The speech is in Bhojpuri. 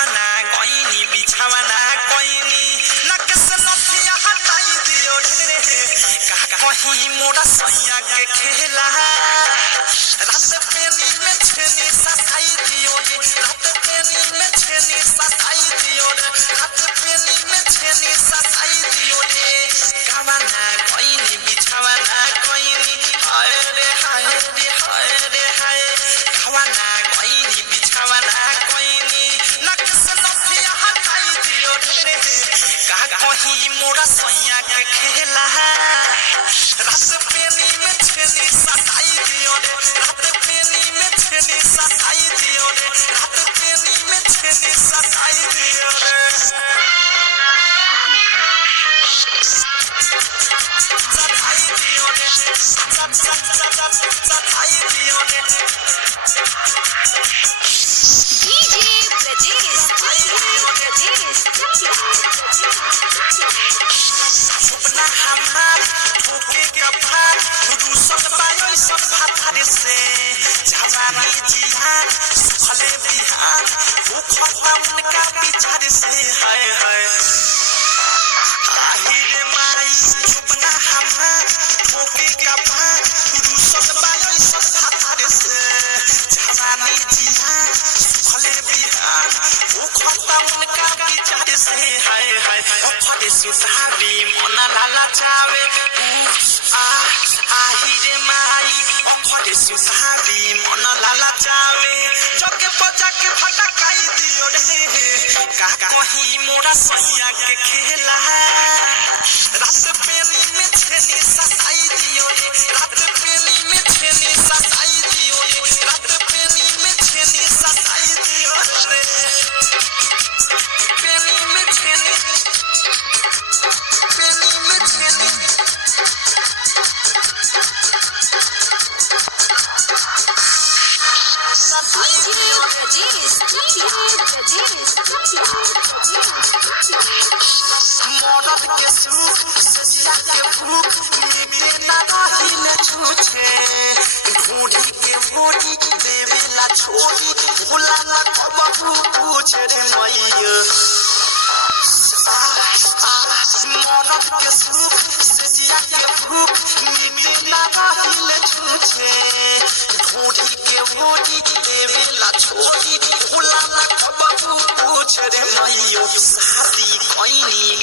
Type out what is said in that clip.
गावाना गईनी बिछावाना कईनी नकस नथिया हटाई दियो रे का कहीं मोरा सैया के खेला रात पेनी में छेनी सताई दियो रे रात पेनी में छेनी सताई दियो रे रात पेनी में छेनी सताई दियो रे गावाना गईनी बिछावाना कईनी हाय रे हाय रे हाय रे हाय गावाना गईनी बिछावाना कईनी नकस नथिया हटाई दियो रे का कहीं मोरा सैया के खेला रात पेनी में छेनी सताई दियो रे रात पेनी में छेनी सताई दियो रे रात पेनी में छेनी सताई दियो रे सताई दियो रे सताई दियो रे डीजे ब्रजेश अपना हमार ठोके के फार रुसल बायो सब भातारे से जवानी जिहान सुखले बिहान वो खता उनका विचार से हाय हाय आहिरे माई अपना हमार ठोके के फार रुसल बायो सब भातारे से जवानी जिहान सुखले बिहान वो खता उनका विचार से हाय हाय ओखरे सुधारी मना लाला चावे आहिरे माई ओखरे सुधारी मना लाला चावे जगे बजा के भटकाई दियो रे का कहीं मोरा सैया के खेला रात पेनी में छेनी सताई दियो रे रात पेनी में छेनी सताई दियो रे रात पेनी में छेनी सताई दियो रे पेनी में छेनी पेनी में छेनी सताई दियो रे मदद के सुख सजिया के भूख मिटे ना रहिले छूछे ढूंढी के मोटी देवेला छोटी भूला ना कबहू पूछे रे मैया मदद के सुख सजिया के भूख मिटे ना रहिले छूछे ढूंढी के मोटी देवेला छोटी भूला ना कबहू पूछे रे मैया शादी कईनी